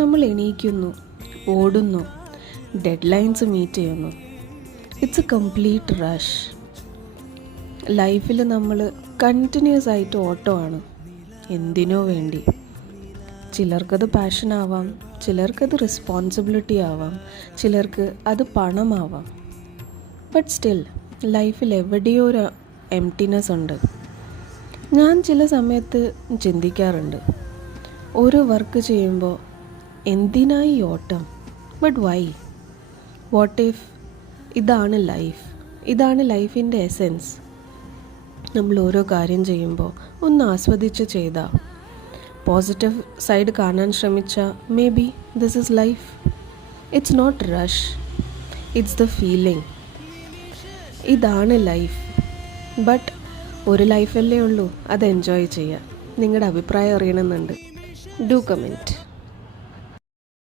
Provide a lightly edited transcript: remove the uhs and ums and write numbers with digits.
നമ്മൾ എണീക്കുന്നു, ഓടുന്നു, dead lines meet ചെയ്യുന്നു. It's A complete rush. ലൈഫിൽ നമ്മൾ കണ്ടിന്യൂസ് ആയിട്ട് ഓട്ടമാണ്, എന്തിനോ വേണ്ടി. ചിലർക്കത് പാഷനാവാം, ചിലർക്കത് റെസ്പോൺസിബിലിറ്റി ആവാം, ചിലർക്ക് അത് പണമാവാം. ബട്ട് സ്റ്റിൽ ലൈഫിൽ എവിടെയോ ഒരു എംപ്റ്റിനെസ് ഉണ്ട്. ഞാൻ ചില സമയത്ത് ചിന്തിക്കാറുണ്ട്, ഓരോ വർക്ക് ചെയ്യുമ്പോൾ എന്തിനായി ഓട്ടം? But why? വാട്ട് ഇഫ് ഇതാണ് ലൈഫ്? ഇതാണ് ലൈഫിൻ്റെ എസെൻസ്. നമ്മൾ ഓരോ കാര്യം ചെയ്യുമ്പോൾ ഒന്ന് ആസ്വദിച്ച് ചെയ്താൽ, പോസിറ്റീവ് സൈഡ് കാണാൻ ശ്രമിച്ചാൽ, maybe this is life. It's not rush, it's the feeling. ഇതാണ് ലൈഫ്. ബട്ട് ഒരു ലൈഫല്ലേ ഉള്ളൂ, അത് എൻജോയ് ചെയ്യുക. നിങ്ങളുടെ അഭിപ്രായം അറിയണമെന്നുണ്ട്. Do comment.